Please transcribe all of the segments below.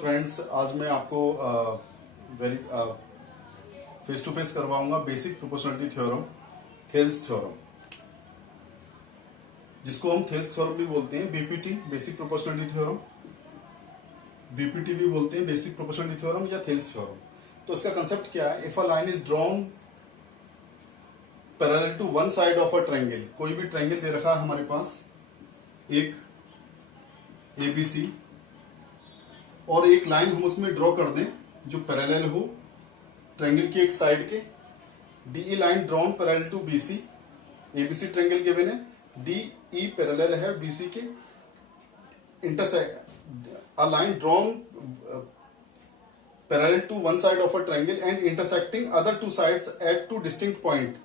Friends, आज मैं आपको वेरी फेस टू फेस करवाऊंगा basic proportionality theorem, Thales theorem, जिसको हम थेल्स थ्योरम भी बोलते हैं। BPT basic proportionality theorem, BPT भी बोलते हैं बेसिक प्रोपोर्शनलिटी थ्योरम या थेल्स थ्योरम। तो इसका कंसेप्ट क्या है? If a line is drawn parallel to one side of a triangle, कोई भी ट्रायंगल दे रखा है हमारे पास, एक एबीसी, और एक लाइन हम उसमें ड्रॉ कर दें जो पैरेलल हो ट्रायंगल की एक साइड के। DE line drawn parallel to BC, ABC triangle given है, डीई पैरेलल है बीसी के। Intersect a line drawn parallel to one side of a triangle and intersecting other two sides at two distinct point.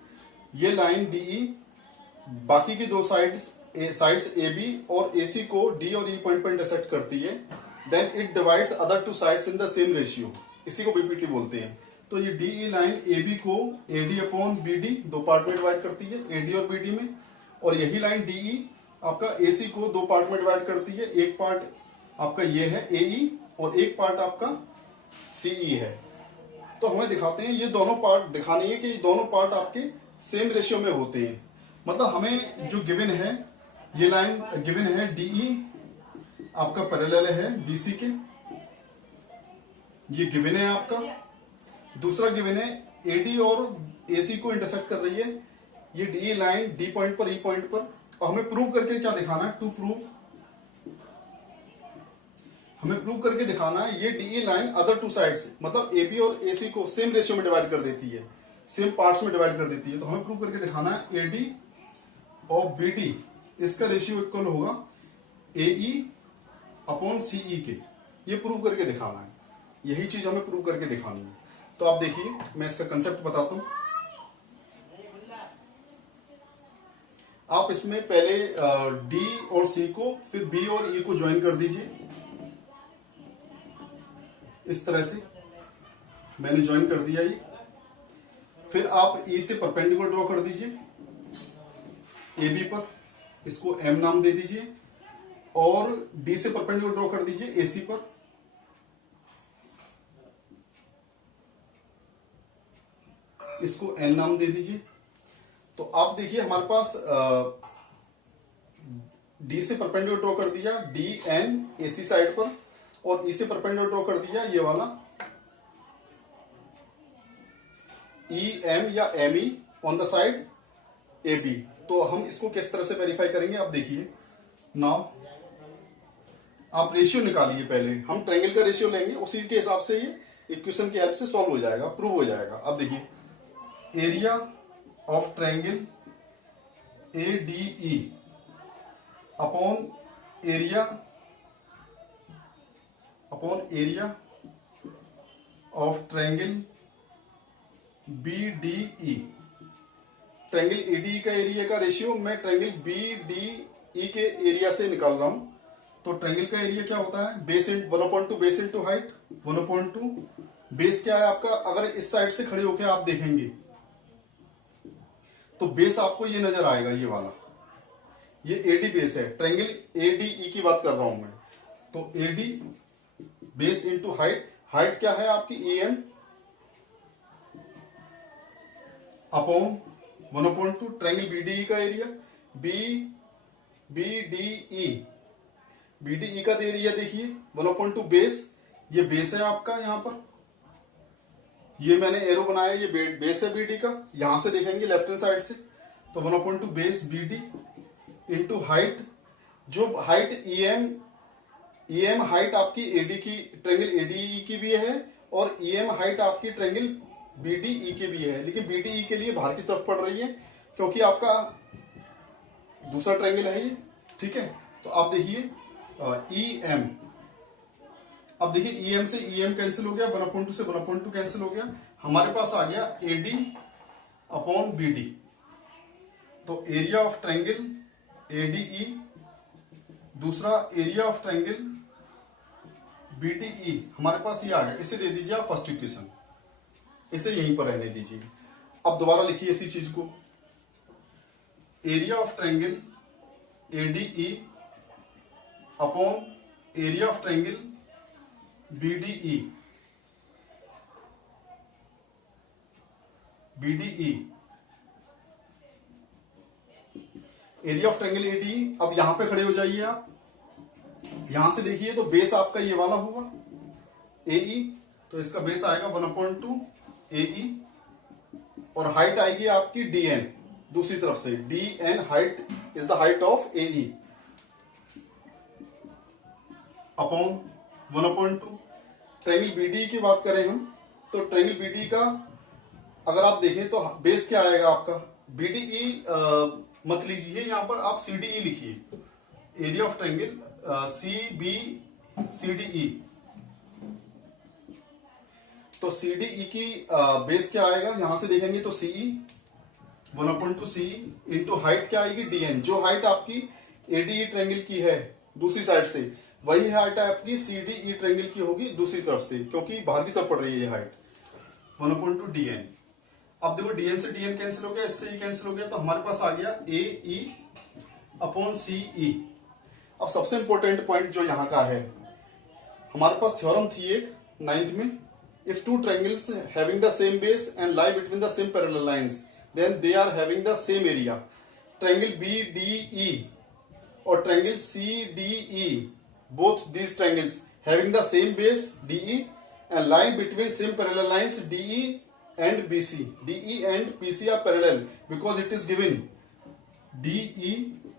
ये line DE बाकी की दो sides A B और AC को D और ई पॉइंट पर इंटरसेक्ट करती है। Then it divides other two sides in the same ratio, इसी को बीपीटी बोलते हैं। तो ये डीई लाइन ए बी को एडी अपॉन बीडी दो पार्ट में डिवाइड करती है, एडी और बीडी में। और यही लाइन डीई आपका एसी को दो पार्ट में डिवाइड करती है, एक पार्ट आपका ये है एई और एक पार्ट आपका सीई है। तो हमें दिखाते हैं, ये दोनों पार्ट दिखानी है कि ये दोनों पार्ट आपके सेम रेशियो में होते हैं। मतलब हमें जो गिवन है, ये लाइन गिवन है डीई आपका पैरेलल है बीसी के, ये गिवन है आपका। दूसरा गिवन है एडी और एसी को इंटरसेक्ट कर रही है ये डीई लाइन डी पॉइंट पर ई पॉइंट पर। और हमें प्रूव करके क्या दिखाना है? हमें प्रूव करके दिखाना है ये DE line other two sides, मतलब एबी और एसी को सेम रेशियो में डिवाइड कर देती है, सेम पार्ट्स में डिवाइड कर देती है। तो हमें प्रूव करके दिखाना है एडी और बीडी इसका रेशियो इक्वल होगा एई अपॉन सीई के। ये प्रूव करके दिखाना है, यही चीज हमें प्रूव करके दिखानी है। तो आप देखिए, मैं इसका कंसेप्ट बताता हूं। आप इसमें पहले डी और सी को, फिर बी और ई को ज्वाइन कर दीजिए। इस तरह से मैंने ज्वाइन कर दिया ये। फिर आप ई से परपेंडिकुलर ड्रॉ कर दीजिए ए बी पर, इसको एम नाम दे दीजिए। और डी से परपेंडिकुलर ड्रॉ कर दीजिए एसी पर, इसको एन नाम दे दीजिए। तो आप देखिए हमारे पास डी से परपेंडिकुलर ड्रॉ कर दिया डी एन एसी साइड पर, और ई से परपेंडिकुलर ड्रॉ कर दिया ये वाला ई एम या M E on the side A B. तो हम इसको किस तरह से वेरीफाई करेंगे? आप देखिए, नाउ आप रेशियो निकालिए। पहले हम ट्रायंगल का रेशियो लेंगे, उसी के हिसाब से ये इक्वेशन की हेल्प से सॉल्व हो जाएगा, प्रूव हो जाएगा। अब देखिए, area of triangle A D E upon area of triangle B D E. Triangle AD का एरिया का रेशियो मैं ट्रायंगल बी डी ई के एरिया से निकाल रहा हूं। तो ट्रायंगल का एरिया क्या होता है? Base in 1/2 base into height, 1/2 base क्या है आपका? अगर इस साइड से खड़े होकर आप देखेंगे तो बेस आपको ये नजर आएगा, ये वाला, ये एडी बेस है। ट्रायंगल एडीई की बात कर रहा हूं मैं। तो AD base into height, height क्या है आपकी? एम अपॉन 1/2 ट्रायंगल बीडीई का एरिया, बीडीई का एरिया देखिए 1/2 बेस, ये बेस है आपका। यहां पर ये मैंने एरो बनाया, ये बेस है बीडी का, यहां से देखेंगे लेफ्ट हैंड साइड से। तो 1/2 बेस बीडी इंटू हाइट, जो हाइट ईएम हाइट आपकी एडी की, ट्रायंगल एडीई की भी है, और ईएम हाइट आपकी ट्रायंगल बीडीई की भी है। लेकिन बीडीई के लिए बाहर की तरफ पड़ रही है क्योंकि आपका दूसरा ट्रायंगल है ये, ठीक है। तो आप देखिए ईएम, अब देखिए ईएम से ईएम कैंसिल हो गया, 1/2 से 1/2 कैंसिल हो गया, हमारे पास आ गया एडी अपॉन बीडी। तो एरिया ऑफ ट्रायंगल एडीई, दूसरा एरिया ऑफ ट्रायंगल बीडीई, हमारे पास ये आ गया। इसे दे दीजिए आप फर्स्ट इक्वेशन, इसे यहीं पर रहने दीजिए। अब दोबारा लिखिए इसी चीज को, area of triangle ADE upon area of triangle BDE, BDE, area of triangle ADE। अब यहां पे खड़े हो जाइए आप, यहां से देखिए तो बेस आपका ये वाला होगा AE, तो इसका बेस आएगा 1/2 AE, और हाइट आएगी आपकी DN, दूसरी तरफ से DN height is the height of AE upon 1/2। Triangle BDE की बात करें हम, तो ट्रायंगल BDE का अगर आप देखें तो बेस क्या आएगा आपका, BDE मत लीजिए, यहां पर आप CDE लिखिए, एरिया ऑफ ट्रायंगल CBCDE। तो CDE की बेस क्या आएगा, यहां से देखेंगे तो CE 1/2 CE इंटू हाइट क्या आएगी DN, जो हाइट आपकी ADE ट्रायंगल की है दूसरी साइड से, वही हाइट आपकी CDE ट्रायंगल की होगी दूसरी तरफ से, क्योंकि बाहर की तरफ पड़ रही है ये हाइट 1/2 DN। अब देखो DN से DN कैंसिल हो गया, इससे ही कैंसिल हो गया, तो हमारे पास आ गया AE अपॉन CE। अब सबसे इंपॉर्टेंट पॉइंट जो यहां का है, हमारे पास थ्योरम थी एक 9th में, if two triangles having the same base and lie between the same parallel lines then they are having the same area. Triangle BDE और triangle CDE, both these triangles having the same base DE and lie between same parallel lines DE and BC. DE and BC are parallel because it is given DE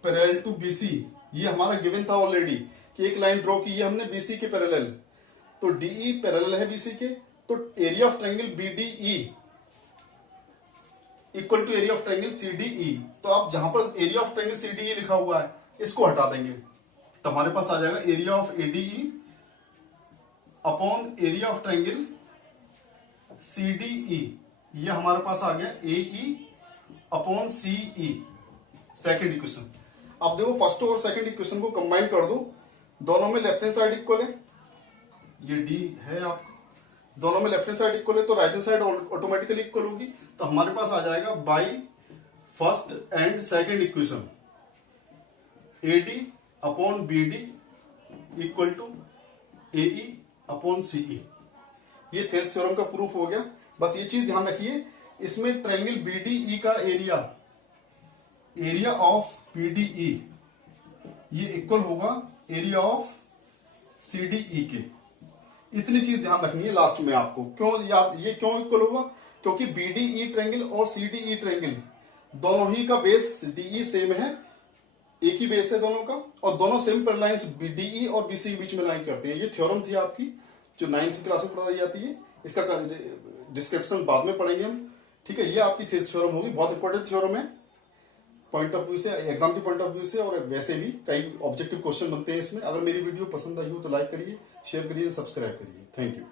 parallel to BC। ये हमारा given था already कि एक line draw की है हमने BC के parallel, तो DE पैरेलल है BC के, तो area of triangle BDE equal to area of triangle CDE। तो आप जहां पर एरिया ऑफ ट्रायंगल CDE लिखा हुआ है इसको हटा देंगे, तो हमारे पास आ जाएगा area of ADE upon area of triangle CDE। ये हमारे पास आ गया AE upon CE, second equation. अब देखो फर्स्ट और सेकेंड इक्वेशन को कंबाइन कर दो, दोनों में लेफ्ट हैंड साइड इक्वल है, ये D है आपका, दोनों में लेफ्ट हैंड साइड इक्वल है तो right hand side automatically equal होगी, तो हमारे पास आ जाएगा by first and second equation AD upon BD equal to AE upon CE। ये थेल्स थ्योरम का प्रूफ हो गया। बस ये चीज ध्यान रखिए, इसमें ट्रायंगल BDE का एरिया ऑफ BDE ये इक्वल होगा एरिया ऑफ CDE के। इतनी चीज ध्यान रखनी है लास्ट में आपको, क्यों याद, ये क्यों इक्वल होगा, क्योंकि BDE ट्रायंगल और CDE ट्रायंगल दोनों ही का बेस DE सेम है, एक ही बेस है दोनों का, और दोनों सेम पैरेलल लाइंस DE और BC के बीच में लाइन करते हैं। ये थ्योरम थी आपकी जो 9th क्लास में पढ़ाई जाती है, इसका डिस्क्रिप्शन बाद में पढ़ेंगे हम, ठीक है। ये आपकी थ्योरम होगी, बहुत इंपॉर्टेंट थ्योरम है पॉइंट ऑफ व्यू से, एग्जाम के पॉइंट ऑफ व्यू से, और वैसे भी कई ऑब्जेक्टिव क्वेश्चन बनते हैं इसमें। अगर मेरी वीडियो पसंद आई हो तो लाइक करिए, शेयर करिए, सब्सक्राइब करिए। Thank you.